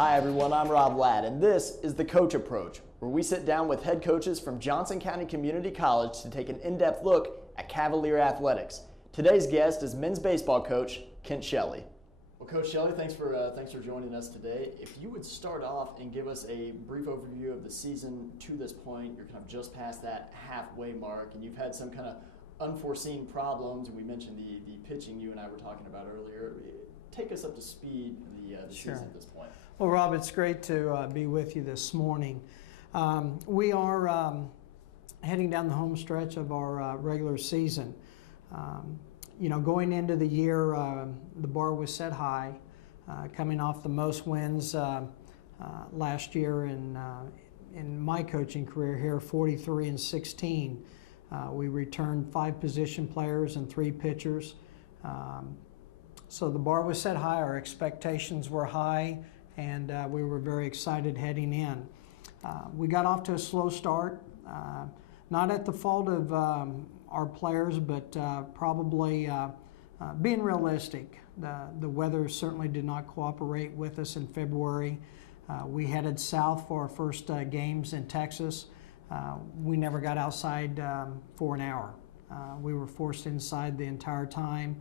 Hi everyone, I'm Rob Ladd, and this is The Coach Approach, where we sit down with head coaches from Johnson County Community College to take an in-depth look at Cavalier athletics. Today's guest is men's baseball coach Kent Shelley. Well, Coach Shelley, thanks for joining us today. If you would start off and give us a brief overview of the season to this point, you're kind of just past that halfway mark, and you've had some kind of unforeseen problems. We mentioned the pitching you and I were talking about earlier. Take us up to speed the Sure. season at this point. Well, Rob, it's great to be with you this morning. We are heading down the home stretch of our regular season. Going into the year, the bar was set high, coming off the most wins last year in my coaching career here, 43-16. We returned 5 position players and 3 pitchers. So the bar was set high, our expectations were high, and we were very excited heading in. We got off to a slow start, not at the fault of our players, but probably being realistic. The weather certainly did not cooperate with us in February. We headed south for our first games in Texas. We never got outside for an hour. We were forced inside the entire time.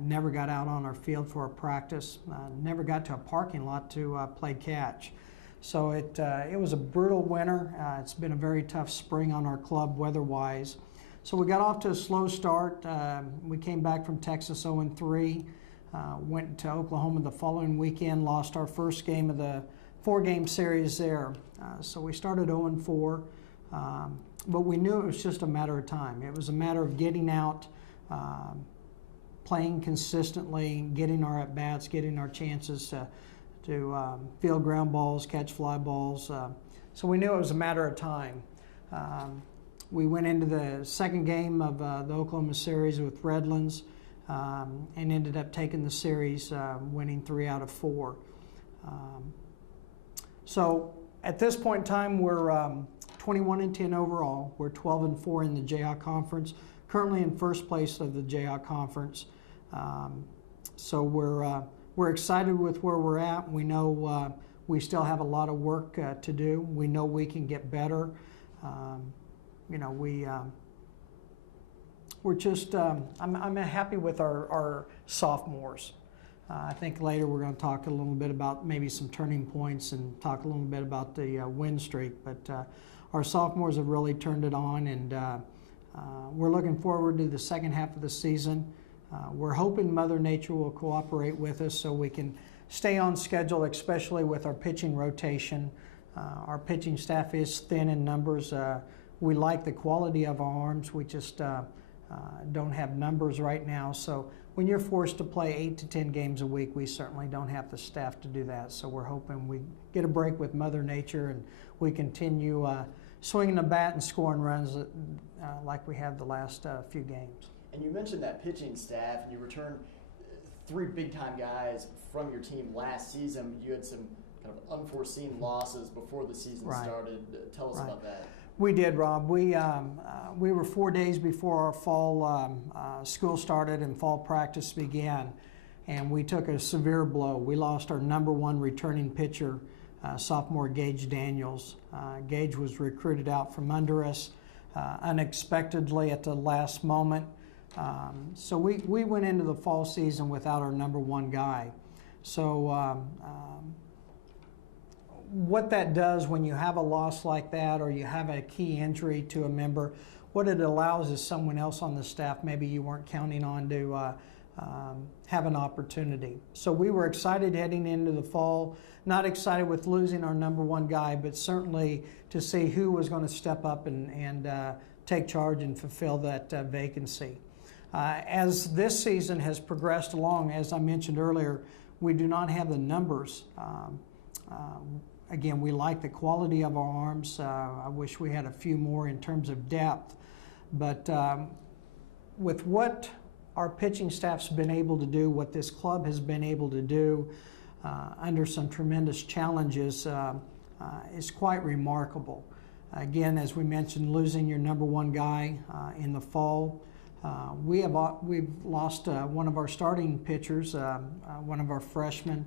Never got out on our field for a practice. Never got to a parking lot to play catch. So it was a brutal winter. It's been a very tough spring on our club weather-wise. So we got off to a slow start. We came back from Texas 0-3, went to Oklahoma the following weekend, lost our first game of the 4-game series there. So we started 0-4, but we knew it was just a matter of time. It was a matter of getting out, playing consistently, getting our at-bats, getting our chances to field ground balls, catch fly balls. So we knew it was a matter of time. We went into the second game of the Oklahoma series with Redlands and ended up taking the series, winning 3 out of 4. So at this point in time, we're 21-10 overall. We're 12-4 in the JI Conference, currently in first place of the JI Conference. So we're excited with where we're at. We know we still have a lot of work to do. We know we can get better. We're just, I'm happy with our sophomores. I think later we're going to talk a little bit about maybe some turning points and talk a little bit about the win streak. But our sophomores have really turned it on, and we're looking forward to the second half of the season. We're hoping Mother Nature will cooperate with us so we can stay on schedule, especially with our pitching rotation. Our pitching staff is thin in numbers. We like the quality of our arms. We just don't have numbers right now. So when you're forced to play 8 to 10 games a week, we certainly don't have the staff to do that. So we're hoping we get a break with Mother Nature and we continue swinging the bat and scoring runs like we have the last few games. And you mentioned that pitching staff, and you returned 3 big-time guys from your team last season. You had some kind of unforeseen losses before the season started. Tell us about that. We did, Rob. We were 4 days before our fall school started and fall practice began, and we took a severe blow. We lost our #1 returning pitcher, sophomore Gage Daniels. Gage was recruited out from under us unexpectedly at the last moment. So we went into the fall season without our #1 guy. So what that does when you have a loss like that, or you have a key injury to a member, what it allows is someone else on the staff maybe you weren't counting on to have an opportunity. So we were excited heading into the fall, not excited with losing our #1 guy, but certainly to see who was going to step up and take charge and fulfill that vacancy. As this season has progressed along, as I mentioned earlier, we do not have the numbers. Again, we like the quality of our arms. I wish we had a few more in terms of depth. But with what our pitching staff's been able to do, what this club has been able to do under some tremendous challenges is quite remarkable. Again, as we mentioned, losing your #1 guy in the fall. We've lost one of our starting pitchers, one of our freshmen,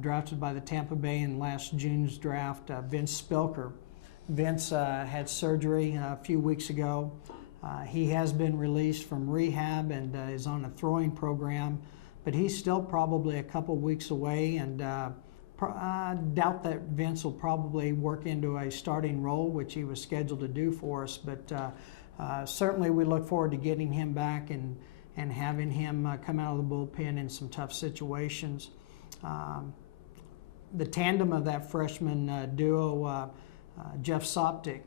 drafted by the Tampa Bay in last June's draft, Vince Spilker. Vince had surgery a few weeks ago. He has been released from rehab and is on a throwing program, but he's still probably a couple weeks away, and I doubt that Vince will probably work into a starting role, which he was scheduled to do for us, but certainly we look forward to getting him back and having him come out of the bullpen in some tough situations. The tandem of that freshman duo, Jeff Soptic,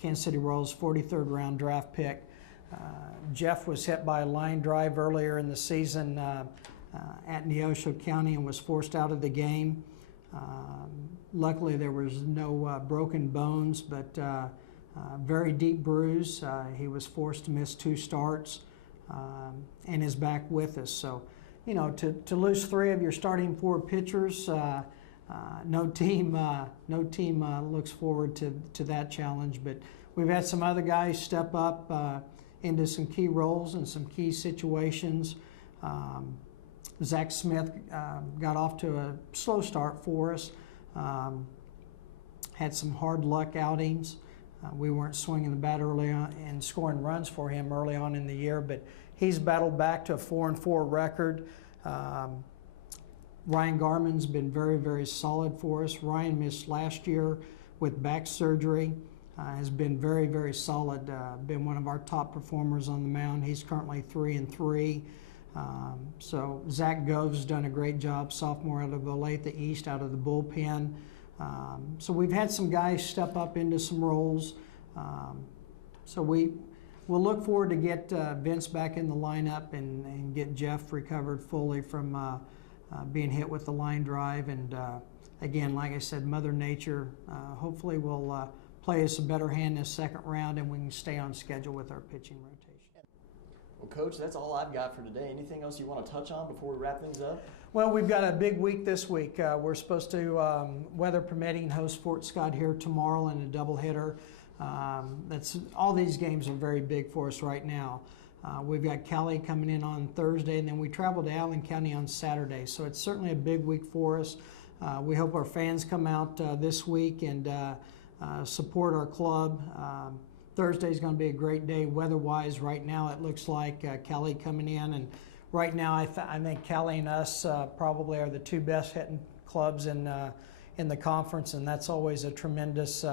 Kansas City Royals 43rd round draft pick. Jeff was hit by a line drive earlier in the season at Neosho County and was forced out of the game. Luckily there was no broken bones, but very deep bruise. He was forced to miss 2 starts and is back with us. So, you know, to lose 3 of your starting 4 pitchers, no team looks forward to that challenge. But we've had some other guys step up into some key roles and some key situations. Zach Smith got off to a slow start for us. Had some hard luck outings. We weren't swinging the bat early on and scoring runs for him early on in the year, but he's battled back to a 4-4 record. Ryan Garman's been very, very solid for us. Ryan missed last year with back surgery. Has been very, very solid. Been one of our top performers on the mound. He's currently 3-3. So Zach Gove's done a great job, sophomore out of Olathe East, out of the bullpen. So we've had some guys step up into some roles. So we'll look forward to get Vince back in the lineup and get Jeff recovered fully from being hit with the line drive. And again, like I said, Mother Nature hopefully will play us a better hand this second round, and we can stay on schedule with our pitching rotation. Well, Coach, that's all I've got for today. Anything else you want to touch on before we wrap things up? Well, we've got a big week this week. We're supposed to, weather permitting, host Fort Scott here tomorrow in a doubleheader. All these games are very big for us right now. We've got Cali coming in on Thursday, and then we travel to Allen County on Saturday. So it's certainly a big week for us. We hope our fans come out this week and support our club. Thursday is going to be a great day weather-wise. Right now it looks like Cali coming in, and right now I think Cali and us probably are the 2 best hitting clubs in the conference, and that's always a tremendous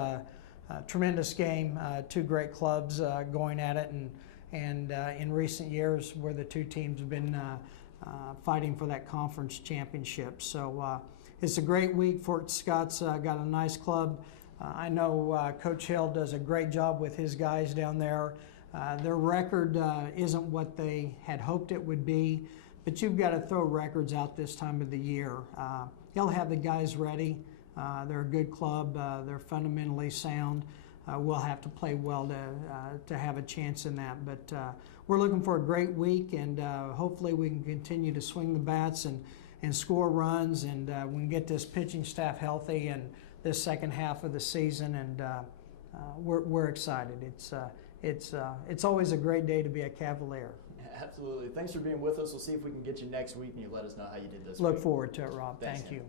game. 2 great clubs going at it, and in recent years where the 2 teams have been fighting for that conference championship. So it's a great week. Fort Scott's got a nice club. I know Coach Hill does a great job with his guys down there. Their record isn't what they had hoped it would be, but you've got to throw records out this time of the year. He'll have the guys ready. They're a good club. They're fundamentally sound. We'll have to play well to have a chance in that. But we're looking for a great week, and hopefully we can continue to swing the bats and score runs, and we can get this pitching staff healthy and this second half of the season, and we're excited. It's always a great day to be a Cavalier. Absolutely. Thanks for being with us. We'll see if we can get you next week and you let us know how you did this week. Look forward to it, Rob. Thanks, Thank you.